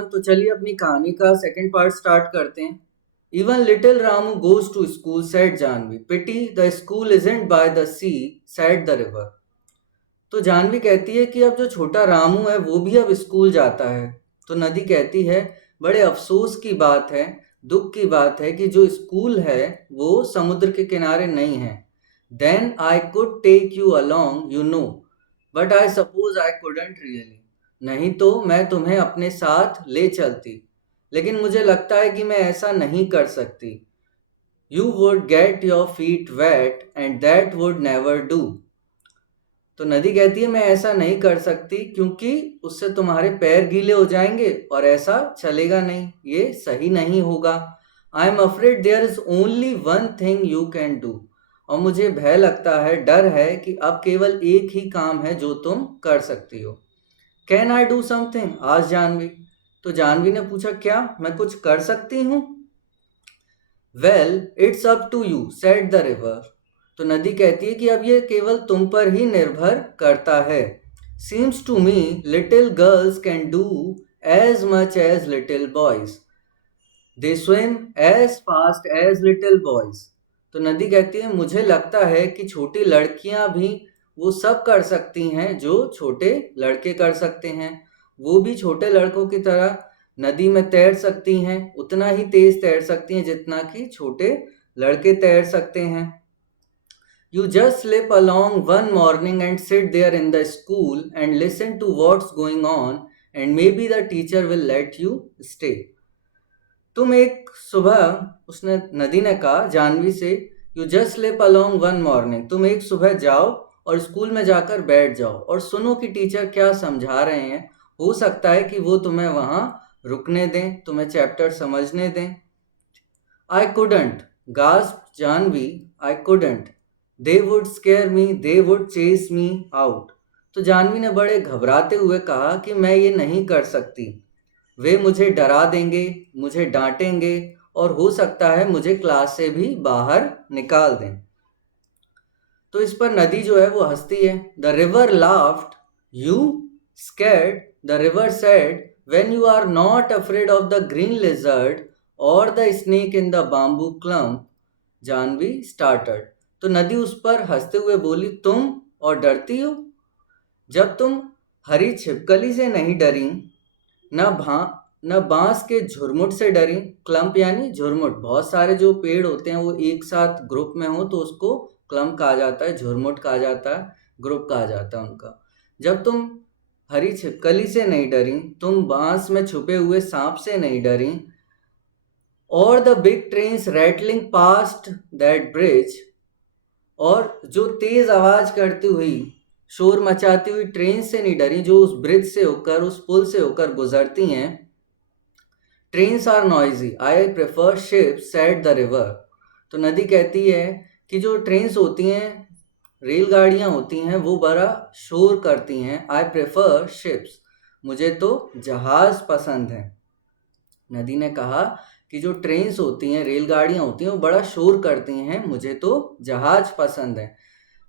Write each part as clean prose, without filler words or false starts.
तो चलिए अपनी कहानी का सेकंड पार्ट स्टार्ट करते हैं। Even little Ramu goes to school said Janvi, pity the school isn't by the sea said the river. तो जानवी कहती है कि अब जो छोटा रामू है वो भी अब स्कूल जाता है। तो नदी कहती है बड़े अफसोस की बात है, दुख की बात है कि जो स्कूल है वो समुद्र के किनारे नहीं है। Then I could take you along you know, but I suppose I couldn't really. नहीं तो मैं तुम्हें अपने साथ ले चलती, लेकिन मुझे लगता है कि मैं ऐसा नहीं कर सकती। You would get your feet wet and that would never do. तो नदी कहती है मैं ऐसा नहीं कर सकती क्योंकि उससे तुम्हारे पैर गीले हो जाएंगे और ऐसा चलेगा नहीं, ये सही नहीं होगा। I am afraid there is only one thing you can do. और मुझे भय लगता है, डर है कि अब केवल एक ही काम है जो तुम कर सकती हो। Can I do something? आज जानवी। तो जानवी ने पूछा क्या मैं कुछ कर सकती हूँ? Well it's up to you said the river. तो नदी कहती है कि अब ये केवल तुम पर ही निर्भर करता है। Seems to me little girls can do as much as little boys, they swim as fast as little boys. तो नदी कहती है मुझे लगता है कि छोटी लड़कियां भी वो सब कर सकती हैं जो छोटे लड़के कर सकते हैं। वो भी छोटे लड़कों की तरह नदी में तैर सकती हैं, उतना ही तेज तैर सकती हैं जितना कि छोटे लड़के तैर सकते हैं। You just slip along one morning and sit there in the school and listen to what's going on, and maybe the teacher will let you stay. तुम एक सुबह, उसने नदी ने कहा जानवी से, you just slip along one morning, तुम एक सुबह जाओ और स्कूल में जाकर बैठ जाओ और सुनो कि टीचर क्या समझा रहे हैं। हो सकता है कि वो तुम्हें वहां रुकने दें, तुम्हें चैप्टर समझने दें। I couldn't, gasped Janvi, I couldn't. They would scare me, they would chase me out. तो जानवी ने बड़े घबराते हुए कहा कि मैं ये नहीं कर सकती, वे मुझे डरा देंगे, मुझे डांटेंगे और हो सकता है मुझे क्लास से भी बाहर निकाल दें। तो इस पर नदी जो है वो हंसती है। The river laughed, you scared? The river said, when you are not afraid of the green lizard और the snake in the bamboo clump, Janvi started. तो नदी उस पर हंसते हुए बोली तुम और डरती हो? जब तुम हरी छिपकली से नहीं डरी, न बांस के झुरमुट से डरी। क्लम्प यानी झुरमुट, बहुत सारे जो पेड़ होते हैं वो एक साथ ग्रुप में हो तो उसको क्लम्प कहा जाता है, झुरमुट कहा जाता है, ग्रुप कहा जाता है उनका। जब तुम हरी छिपकली से नहीं डरी, तुम बांस में छुपे हुए सांप से नहीं डरी, और the big trains rattling past that bridge, और जो तेज आवाज करती हुई, शोर मचाती हुई ट्रेन से नहीं डरी जो उस ब्रिज से होकर, उस पुल से होकर गुजरती हैं। Trains are noisy, I prefer ships said the river. तो नदी कहती है कि जो ट्रेन्स होती हैं, रेलगाड़ियां होती हैं, वो बड़ा शोर करती हैं। आई प्रेफर शिप्स, मुझे तो जहाज पसंद है। नदी ने कहा कि जो ट्रेन्स होती हैं, रेलगाड़ियां होती हैं, वो बड़ा शोर करती हैं, मुझे तो जहाज पसंद है।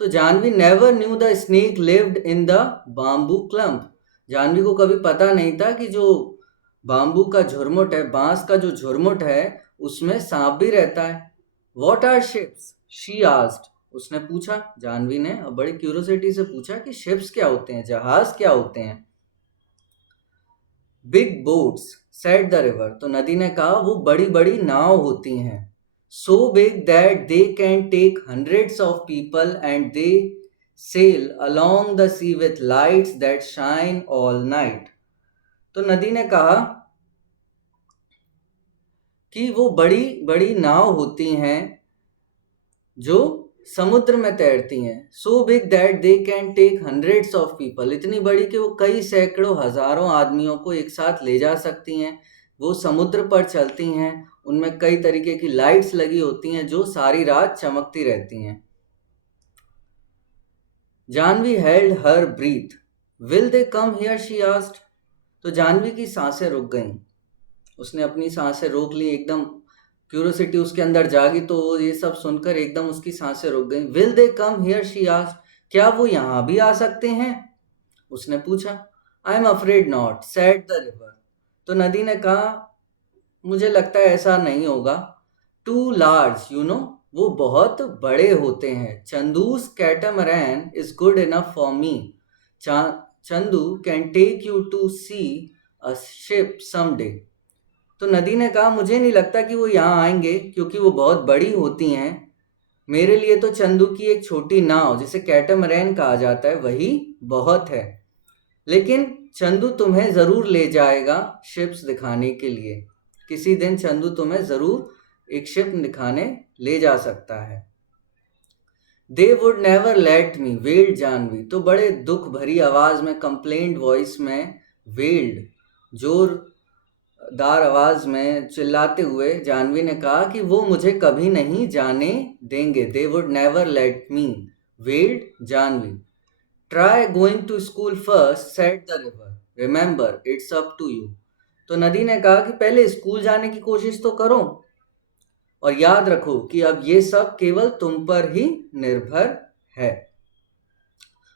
तो Janvi never knew the snake lived in the bamboo clump. Janvi को कभी पता नहीं था कि जो बाम्बू का झुरमुट है, बांस का जो झुरमुट है, उसमें सांप भी रहता है। What are ships? She asked, उसने पूछा, जानवी ने अब बड़ी क्यूरियोसिटी से पूछा कि शिप्स क्या होते हैं, जहाज क्या होते हैं। Big boats said the river. तो नदी ने कहा वो बड़ी बड़ी नाव होती हैं। So big that they can take hundreds of people and they sail along the sea with lights that shine all night. तो नदी ने कहा कि वो बड़ी बड़ी नाव होती हैं जो समुद्र में तैरती हैं। So big that they can take hundreds of people, इतनी बड़ी कि वो कई सैकड़ों हजारों आदमियों को एक साथ ले जा सकती हैं। वो समुद्र पर चलती हैं, उनमें कई तरीके की लाइट्स लगी होती हैं जो सारी रात चमकती रहती हैं। Janvi held her breath. Will they come here? She asked. तो जानवी की सांसें रुक गईं, उसने अपनी सांसें रोक ली, एकदम क्यूरियोसिटी उसके अंदर जागी तो ये सब सुनकर एकदम उसकी सांसें रुक गईं। Will they come here? She asked, क्या वो यहाँ भी आ सकते हैं? उसने पूछा। आई am afraid not said the river. तो नदी ने कहा, मुझे लगता है ऐसा नहीं होगा। टू लार्ज, वो बहुत बड़े होते हैं। Chandu's catamaran is good enough for me. Chandu can take you to see a ship someday. तो नदी ने कहा, मुझे नहीं लगता कि वो यहाँ आएंगे क्योंकि वो बहुत बड़ी होती हैं। मेरे लिए तो चंदू की एक छोटी नाव जिसे कैटामरैन कहा जाता है वही बहुत है। लेकिन चंदू तुम्हें ज़रूर ले जाएगा शिप्स दिखाने के लिए। किसी दिन चंदू तुम्हें ज़रूर एक शिप दिखाने ले जा सकता है। They would never let me, wailed Janvi. तो बड़े दुख भरी आवाज़ में, कंप्लेंट वॉइस में, वेल्ड जोरदार आवाज़ में चिल्लाते हुए जानवी ने कहा कि वो मुझे कभी नहीं जाने देंगे। They would never let me, wailed Janvi. Try going to school first, said the river, remember it's up to you. तो नदी ने कहा कि पहले स्कूल जाने की कोशिश तो करो और याद रखो कि अब ये सब केवल तुम पर ही निर्भर है।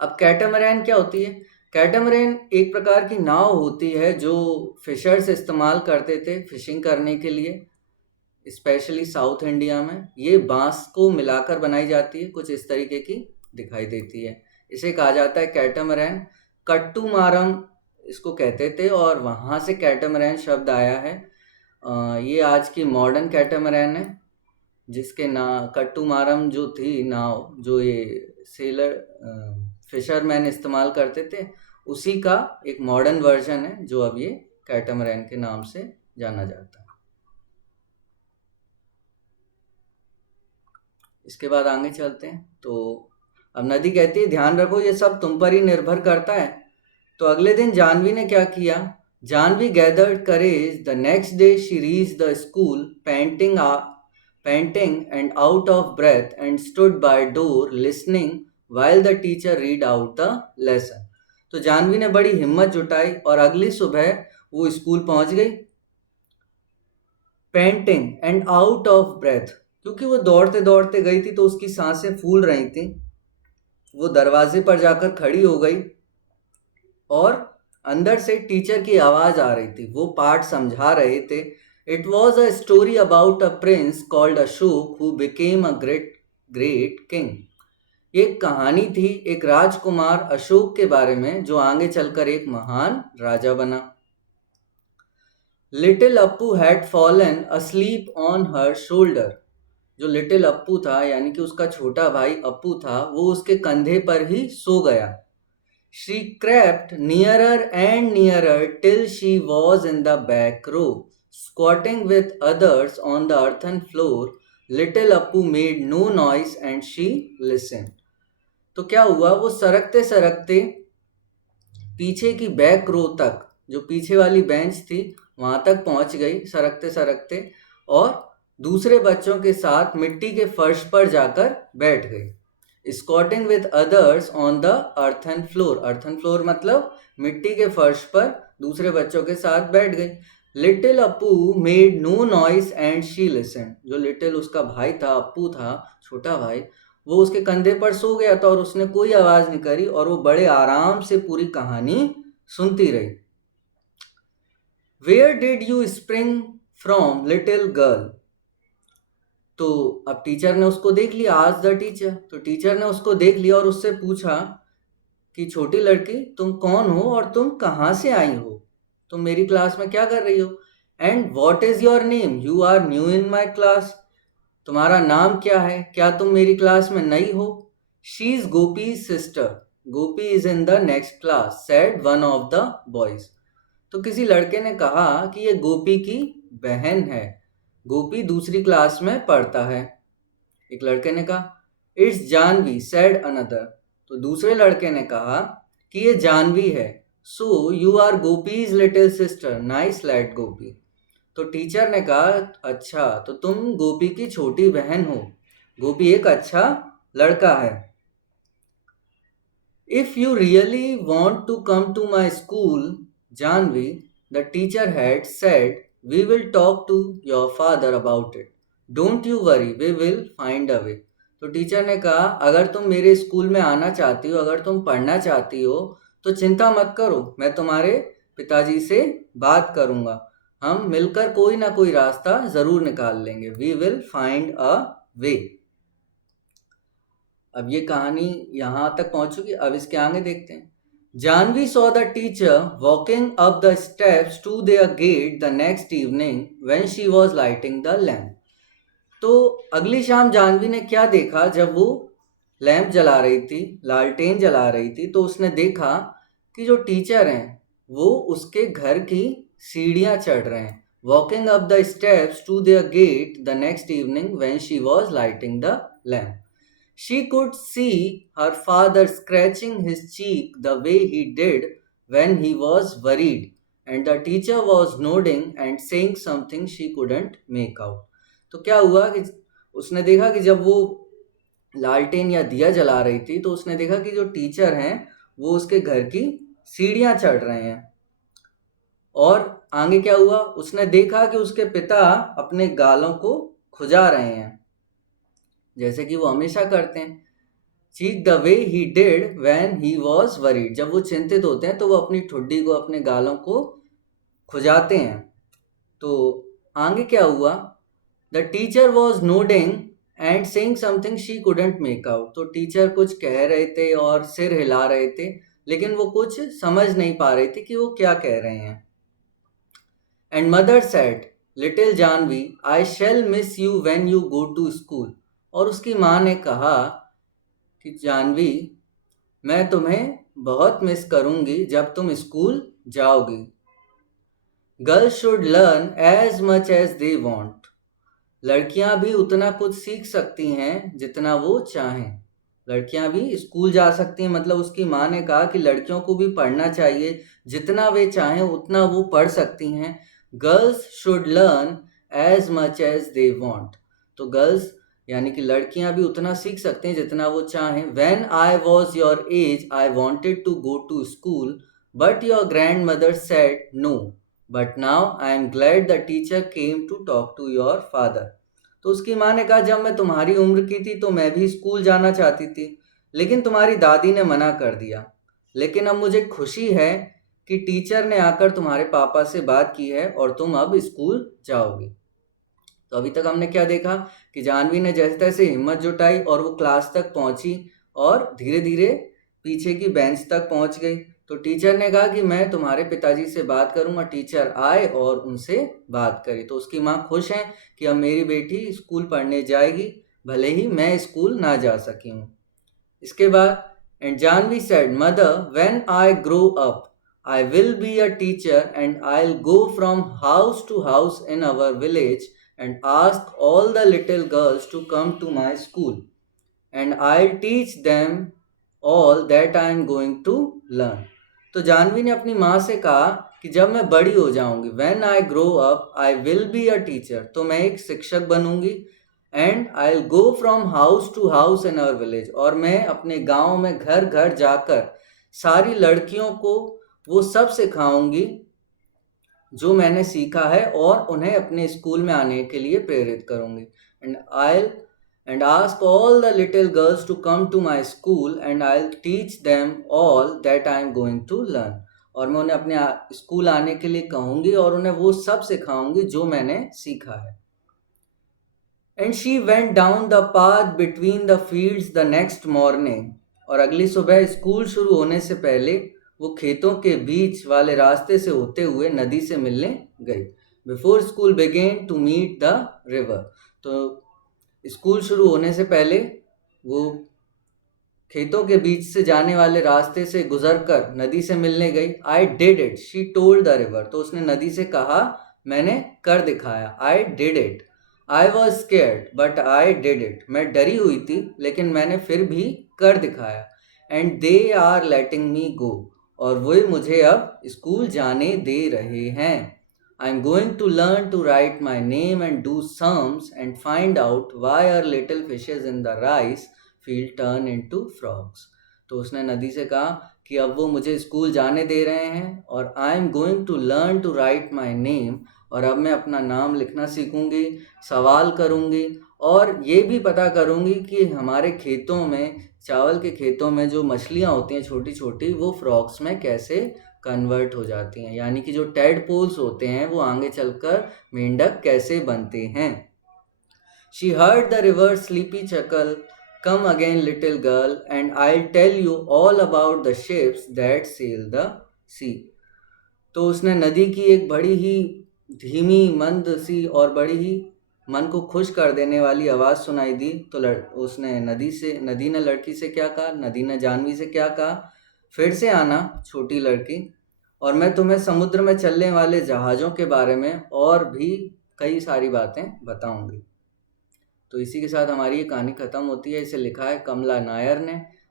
अब कैटामरैन क्या होती है? कैटामरैन एक प्रकार की नाव होती है जो फिशर्स इस्तेमाल करते थे फिशिंग करने के लिए, स्पेशली साउथ इंडिया में। ये बांस को मिलाकर बनाई जाती है, कुछ इस तरीके की दिखाई देती है। इसे कहा जाता है कैटामरैन। कट्टुमारम इसको कहते थे और वहाँ से कैटामरैन शब्द आया है। ये आज की मॉडर्न कैटामरैन है, जिसके कट्टुमारम जो थी नाव, जो ये सेलर फिशरमैन इस्तेमाल करते थे, उसी का एक मॉडर्न वर्जन है जो अब ये कैटामरैन के नाम से जाना जाता है। इसके बाद आगे चलते हैं। तो अब नदी कहती है, ध्यान रखो ये सब तुम पर ही निर्भर करता है। तो अगले दिन जानवी ने क्या किया? Janvi gathered courage. The next day she reached the school panting and out of breath and stood by door listening while the teacher read out the lesson. तो जानवी ने बड़ी हिम्मत जुटाई और अगली सुबह वो स्कूल पहुंच गई। Panting and out of breath, क्योंकि वो दौड़ते दौड़ते गई थी तो उसकी सांसें फूल रही थी। वो दरवाजे पर जाकर खड़ी हो गई और अंदर से टीचर की आवाज़ आ रही थी। वो पाठ समझा रहे थे। It was a story about a prince called Ashok who became a great king. एक कहानी थी एक राजकुमार अशोक के बारे में जो आगे चलकर एक महान राजा बना। Little Appu had fallen asleep on her shoulder. जो लिटिल अप्पू था, यानी कि उसका छोटा भाई अप्पू था, वो उसके कंधे पर ही सो गया। She crept nearer and nearer till she was in the back row, squatting with others on the earthen floor. Little Appu made no noise and she listened. तो क्या हुआ? वो सरकते सरकते पीछे की बैक रो तक, जो पीछे वाली बेंच थी, वहां तक पहुंच गई सरकते सरकते, और दूसरे बच्चों के साथ मिट्टी के फर्श पर जाकर बैठ गई। Squatting with others on the earthen floor. Earthen floor मतलब मिट्टी के फर्श पर दूसरे बच्चों के साथ बैठ गई। Little Appu made no noise and she listen. जो लिटिल उसका भाई था, अप्पू था छोटा भाई, वो उसके कंधे पर सो गया था और उसने कोई आवाज नहीं करी और वो बड़े आराम से पूरी कहानी सुनती रही। Where did you spring from little girl. तो अब टीचर ने उसको देख लिया, आज द टीचर। तो टीचर ने उसको देख लिया और उससे पूछा कि छोटी लड़की, तुम कौन हो और तुम कहाँ से आई हो? तुम मेरी क्लास में क्या कर रही हो? And what is your name? You are new in my class. तुम्हारा नाम क्या है? क्या तुम मेरी क्लास में नई हो? She is Gopi sister. Gopi is in the next class, said one of the boys. तो किसी लड़के ने कहा कि ये गोपी की बहन है, गोपी दूसरी क्लास में पढ़ता है। एक लड़के ने कहा, इट्स जानवी, सेड अनदर। तो दूसरे लड़के ने कहा कि ये जानवी है। So you are Gopi's little sister, nice lad Gopi. तो टीचर ने कहा, अच्छा तो तुम गोपी की छोटी बहन हो, गोपी एक अच्छा लड़का है। If you really want to come to my school Janvi, the teacher had said, we will talk to your father about it, don't you worry, we will find a way. तो टीचर ने कहा, अगर तुम मेरे स्कूल में आना चाहती हो, अगर तुम पढ़ना चाहती हो, तो चिंता मत करो, मैं तुम्हारे पिताजी से बात करूंगा, हम मिलकर कोई ना कोई रास्ता जरूर निकाल लेंगे। वी विल फाइंड अ वे। अब ये कहानी यहां तक पहुंच चुकी, अब इसके आगे देखते हैं। Janvi saw the teacher walking up the steps to their gate the next evening when she was lighting the lamp. तो अगली शाम जानवी ने क्या देखा, जब वो लैंप जला रही थी, लालटेन जला रही थी, तो उसने देखा कि जो टीचर हैं वो उसके घर की सीढ़ियां चढ़ रहे हैं। Walking up the steps to their gate the next evening when she was lighting the lamp. She could see her father scratching his cheek the way he did when he was worried, and the teacher was nodding and saying something she couldn't make out. तो क्या हुआ कि उसने देखा कि जब वो लालटेन या दिया जला रही थी, तो उसने देखा कि जो टीचर हैं वो उसके घर की सीढ़ियां चढ़ रहे हैं। और आगे क्या हुआ, उसने देखा कि उसके पिता अपने गालों को खुजा रहे हैं, जैसे कि वो हमेशा करते हैं। Cheek the way he did when he was worried, जब वो चिंतित होते हैं तो वो अपनी ठुड्डी को, अपने गालों को खुजाते हैं। तो आगे क्या हुआ, the teacher was nodding and saying something she couldn't make out. तो टीचर कुछ कह रहे थे और सिर हिला रहे थे, लेकिन वो कुछ समझ नहीं पा रही थी कि वो क्या कह रहे हैं। And mother said, little Janvi, I shall miss you when you go to school. और उसकी माँ ने कहा कि जानवी, मैं तुम्हें बहुत मिस करूंगी जब तुम स्कूल जाओगी। Girls should learn as much as they want. लड़कियां भी उतना कुछ सीख सकती हैं जितना वो चाहें। लड़कियां भी स्कूल जा सकती हैं, मतलब उसकी माँ ने कहा कि लड़कियों को भी पढ़ना चाहिए, जितना वे चाहें उतना वो पढ़ सकती हैं। Girls should learn as much as they want. तो गर्ल्स यानी कि लड़कियां भी उतना सीख सकते हैं जितना वो चाहें। When I was your age, I wanted to go to school, but your grandmother said no. But now I am glad the teacher came to talk to your father. तो उसकी माँ ने कहा, जब मैं तुम्हारी उम्र की थी तो मैं भी स्कूल जाना चाहती थी, लेकिन तुम्हारी दादी ने मना कर दिया। लेकिन अब मुझे खुशी है कि टीचर ने आकर तुम्हारे पापा से बात की है और तुम अब स्कूल जाओगी। तो अभी तक हमने क्या देखा कि जानवी ने जैसे तैसे हिम्मत जुटाई और वो क्लास तक पहुंची और धीरे धीरे पीछे की बेंच तक पहुंच गई। तो टीचर ने कहा कि मैं तुम्हारे पिताजी से बात करूंगा। टीचर आए और उनसे बात करी। तो उसकी माँ खुश है कि अब मेरी बेटी स्कूल पढ़ने जाएगी, भले ही मैं स्कूल ना जा सकी हूँ। इसके बाद and Janvi said, mother, when I grow up I will be a teacher and I'll go from house to house in our village and ask all the little girls to come to my school, and I'll teach them all that I am going to learn. तो जानवी ने अपनी माँ से कहा कि जब मैं बड़ी हो जाऊंगी, when I grow up I will be a teacher, तो मैं एक शिक्षक बनूंगी, and I'll go from house to house in our village, और मैं अपने गांव में घर घर जाकर सारी लड़कियों को वो सब सिखाऊंगी जो मैंने सीखा है और उन्हें अपने स्कूल में आने के लिए प्रेरित करूंगी। And ask all the little girls to come to my school and I will teach them all that I am going to learn. और मैं उन्हें अपने स्कूल आने के लिए कहूंगी और उन्हें वो सब सिखाऊंगी जो मैंने सीखा है। And she went down the path between the fields the next morning. और अगली सुबह स्कूल शुरू होने से पहले वो खेतों के बीच वाले रास्ते से होते हुए नदी से मिलने गई। Before school began to meet the river. तो स्कूल शुरू होने से पहले वो खेतों के बीच से जाने वाले रास्ते से गुजरकर नदी से मिलने गई। I did it, she told the river. तो उसने नदी से कहा, मैंने कर दिखाया। I did it. I was scared but I did it. मैं डरी हुई थी लेकिन मैंने फिर भी कर दिखाया। And they are letting me go. और वे मुझे अब स्कूल जाने दे रहे हैं। I am going to learn to write my name and do sums and find out why are little fishes in the rice field turn into frogs. तो उसने नदी से कहा कि अब वो मुझे स्कूल जाने दे रहे हैं और I am going to learn to write my name. और अब मैं अपना नाम लिखना सीखूंगी, सवाल करूंगी और ये भी पता करूंगी कि हमारे खेतों में, चावल के खेतों में जो मछलियाँ होती हैं छोटी छोटी, वो फ्रॉग्स में कैसे कन्वर्ट हो जाती हैं, यानी कि जो टेडपोल्स होते हैं वो आगे चलकर मेंढक कैसे बनते हैं। She heard the river sleepy chuckle, "Come again, little girl, and I'll tell you all about the ships that sail the sea." तो उसने नदी की एक बड़ी ही धीमी, मंद सी और बड़ी ही मन को खुश कर देने वाली आवाज़ सुनाई दी। तो उसने नदी ने लड़की से क्या कहा, नदी ने जानवी से क्या कहा, फिर से आना छोटी लड़की, और मैं तुम्हें समुद्र में चलने वाले जहाज़ों के बारे में और भी कई सारी बातें बताऊंगी। तो इसी के साथ हमारी ये कहानी ख़त्म होती है। इसे लिखा है कमला नायर ने